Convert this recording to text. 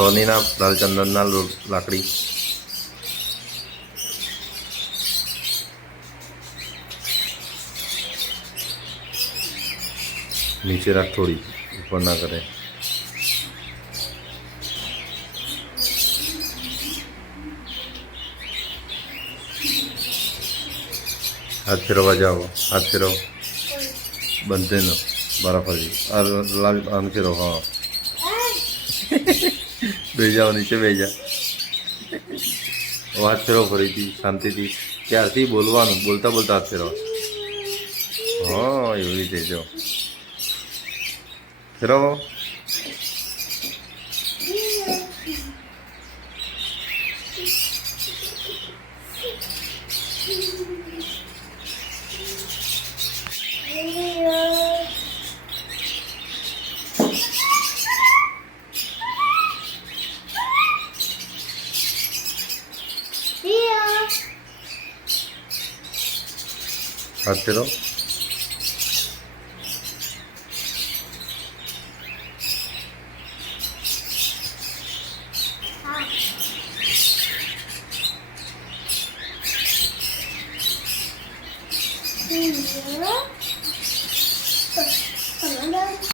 રોનીના લાલ ચંદનના લાકડી. નીચે રાખ, થોડી ઉપર ના કરે. હાથ ફેરવવા જાઓ, હાથ ફેરવો બંધેનો બરાફરથી. આ લાલ આમ ફેરવો. હા, બે જાઓ, નીચે બે જા. હાથ ફેરવો ફરીથી શાંતિથી. ત્યારથી બોલવાનું, બોલતા બોલતા હાથ ફેરવો. હા, એવી રીતે જો ફેરવો. હાથ ફેરવો.